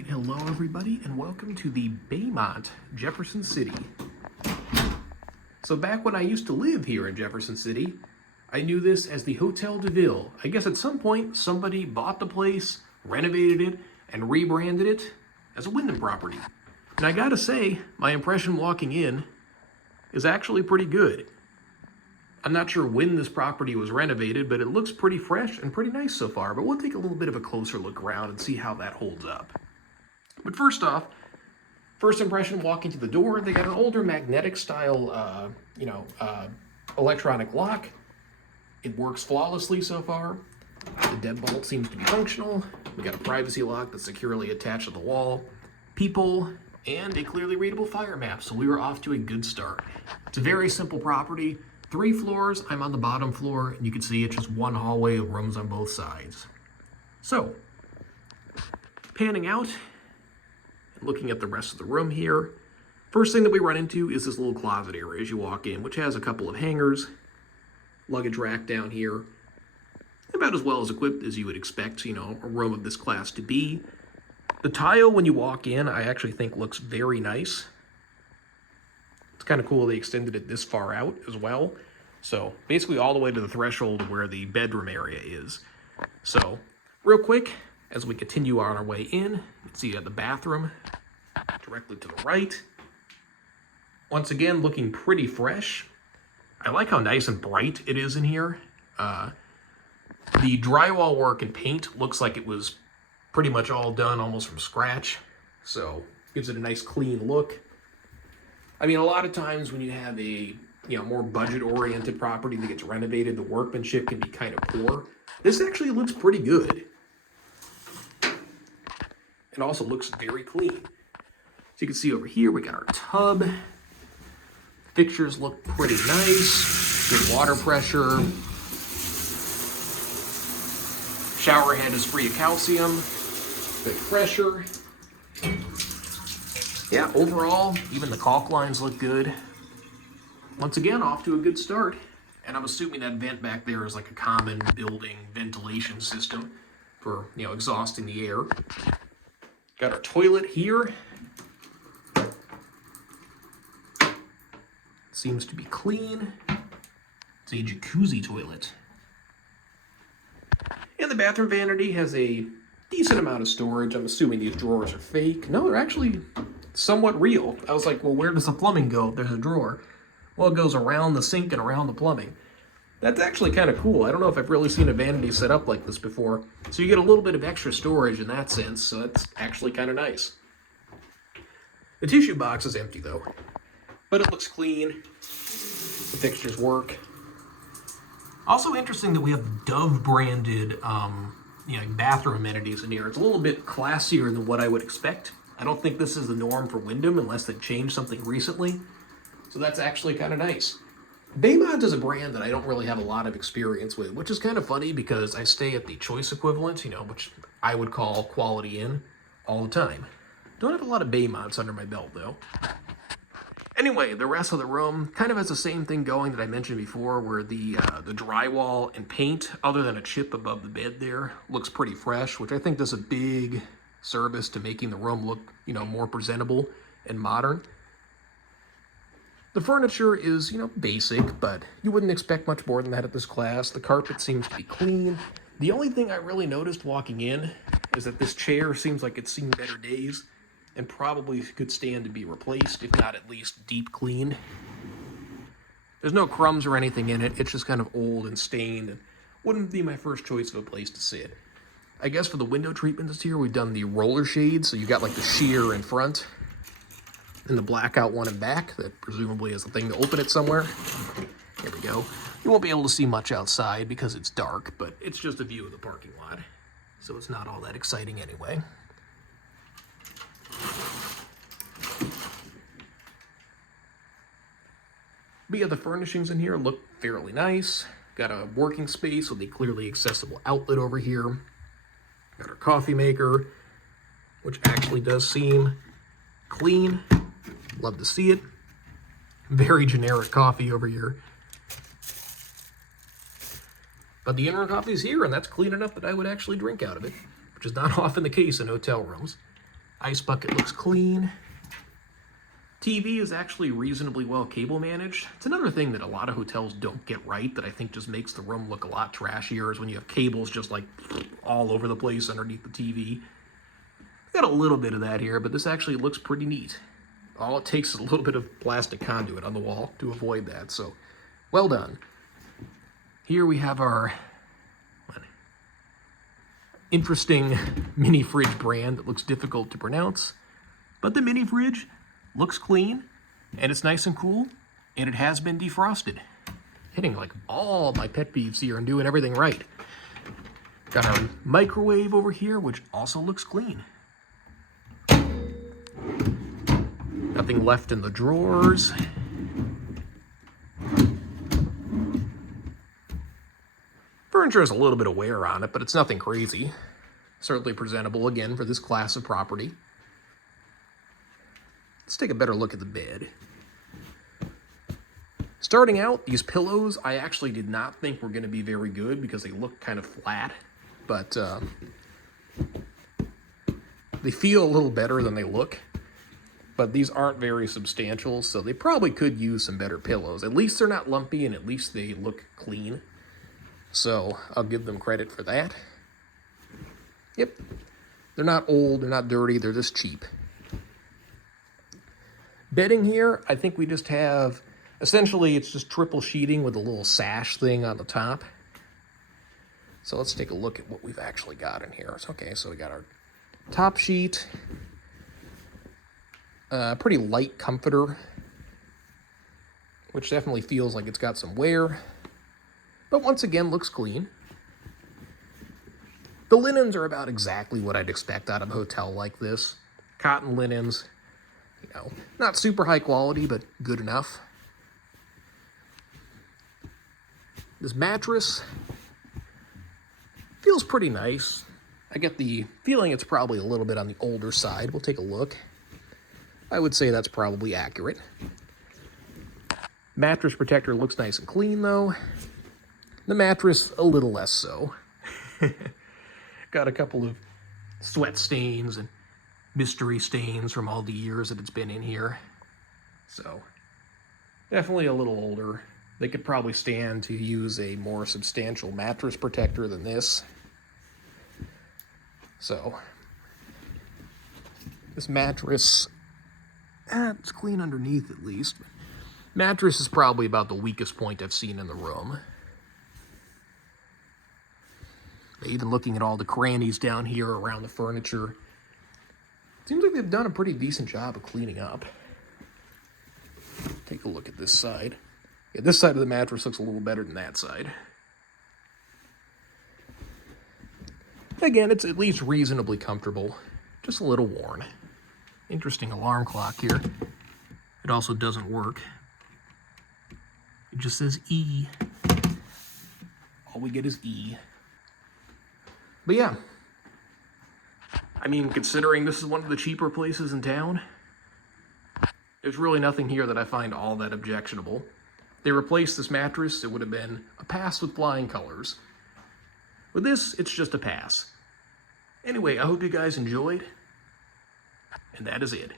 right, hello everybody, and welcome to the Baymont, Jefferson City. So back when I used to live here in Jefferson City, I knew this as the Hotel DeVille. I guess at some point somebody bought the place, renovated it, and rebranded it as a Wyndham property. And I gotta say, my impression walking in is actually pretty good. I'm not sure when this property was renovated, but it looks pretty fresh and pretty nice so far. But we'll take a little bit of a closer look around and see how that holds up. But first off, first impression walking to the door, they got an older magnetic style, electronic lock. It works flawlessly so far. The deadbolt seems to be functional. We got a privacy lock that's securely attached to the wall, people, and a clearly readable fire map. So we were off to a good start. It's a very simple property. 3 floors, I'm on the bottom floor, and you can see it's just one hallway with rooms on both sides. So, panning out, and looking at the rest of the room here, first thing that we run into is this little closet area as you walk in, which has a couple of hangers, luggage rack down here, about as well as equipped as you would expect, a room of this class to be. The tile when you walk in, I actually think looks very nice. It's kind of cool they extended it this far out as well. So basically all the way to the threshold where the bedroom area is. So real quick, as we continue on our way in, you can see you have the bathroom directly to the right. Once again, looking pretty fresh. I like how nice and bright it is in here. The drywall work and paint looks like it was pretty much all done almost from scratch. So gives it a nice clean look. I mean, a lot of times when you have a more budget-oriented property that gets renovated, the workmanship can be kind of poor. This actually looks pretty good. It also looks very clean. So you can see over here, we got our tub. Fixtures look pretty nice. Good water pressure. Shower head is free of calcium. Good pressure. Yeah, overall, even the caulk lines look good. Once again, off to a good start. And I'm assuming that vent back there is like a common building ventilation system for, exhausting the air. Got our toilet here. Seems to be clean. It's a jacuzzi toilet. And the bathroom vanity has a decent amount of storage. I'm assuming these drawers are fake. No, they're actually somewhat real. I was like, well, where does the plumbing go? There's a drawer. Well, it goes around the sink and around the plumbing. That's actually kind of cool. I don't know if I've really seen a vanity set up like this before. So you get a little bit of extra storage in that sense, so that's actually kind of nice. The tissue box is empty though, but it looks clean. The fixtures work. Also interesting that we have Dove branded bathroom amenities in here. It's a little bit classier than what I would expect. I don't think this is the norm for Wyndham unless they've changed something recently. So that's actually kind of nice. Baymont is a brand that I don't really have a lot of experience with, which is kind of funny because I stay at the Choice equivalent, which I would call Quality Inn all the time. Don't have a lot of Baymonts under my belt though. Anyway, the rest of the room kind of has the same thing going that I mentioned before, where the drywall and paint, other than a chip above the bed there, looks pretty fresh, which I think does a big service to making the room look, more presentable and modern. The furniture is, basic, but you wouldn't expect much more than that at this class. The carpet seems to be clean. The only thing I really noticed walking in is that this chair seems like it's seen better days and probably could stand to be replaced, if not at least deep cleaned. There's no crumbs or anything in it. It's just kind of old and stained and wouldn't be my first choice of a place to sit. I guess for the window treatments here, we've done the roller shades. So you got like the sheer in front and the blackout one in back that presumably is the thing to open it somewhere. There we go. You won't be able to see much outside because it's dark, but it's just a view of the parking lot. So it's not all that exciting anyway. But yeah, the furnishings in here look fairly nice. Got a working space with a clearly accessible outlet over here. Got our coffee maker, which actually does seem clean. Love to see it. Very generic coffee over here. But the in-room coffee is here, and that's clean enough that I would actually drink out of it, which is not often the case in hotel rooms. Ice bucket looks clean. TV is actually reasonably well cable managed. It's another thing that a lot of hotels don't get right that I think just makes the room look a lot trashier is when you have cables just like all over the place underneath the TV. Got a little bit of that here, but this actually looks pretty neat. All it takes is a little bit of plastic conduit on the wall to avoid that, so well done. Here we have our interesting mini fridge brand that looks difficult to pronounce, but the mini fridge looks clean, and it's nice and cool, and it has been defrosted. Hitting like all my pet peeves here and doing everything right. Got our microwave over here, which also looks clean. Nothing left in the drawers. Furniture has a little bit of wear on it, but it's nothing crazy. Certainly presentable again for this class of property. Let's take a better look at the bed. Starting out, these pillows I actually did not think were going to be very good because they look kind of flat, but they feel a little better than they look. But these aren't very substantial, so they probably could use some better pillows. At least they're not lumpy, and at least they look clean. So I'll give them credit for that. Yep, they're not old, they're not dirty, they're just cheap. Bedding here, I think we just have, essentially it's just triple sheeting with a little sash thing on the top. So let's take a look at what we've actually got in here. Okay, so we got our top sheet, pretty light comforter, which definitely feels like it's got some wear, but once again looks clean. The linens are about exactly what I'd expect out of a hotel like this. Cotton linens. You know, not super high quality, but good enough. This mattress feels pretty nice. I get the feeling it's probably a little bit on the older side. We'll take a look. I would say that's probably accurate. Mattress protector looks nice and clean, though. The mattress, a little less so. Got a couple of sweat stains and mystery stains from all the years that it's been in here. So, definitely a little older. They could probably stand to use a more substantial mattress protector than this. So, this mattress, it's clean underneath at least. Mattress is probably about the weakest point I've seen in the room. Even looking at all the crannies down here around the furniture, seems like they've done a pretty decent job of cleaning up. Take a look at this side. Yeah, this side of the mattress looks a little better than that side. Again, it's at least reasonably comfortable, just a little worn. Interesting alarm clock here. It also doesn't work. It just says E. All we get is E. But yeah, I mean, considering this is one of the cheaper places in town, there's really nothing here that I find all that objectionable. If they replaced this mattress, it would have been a pass with flying colors. With this, it's just a pass. Anyway, I hope you guys enjoyed, and that is it.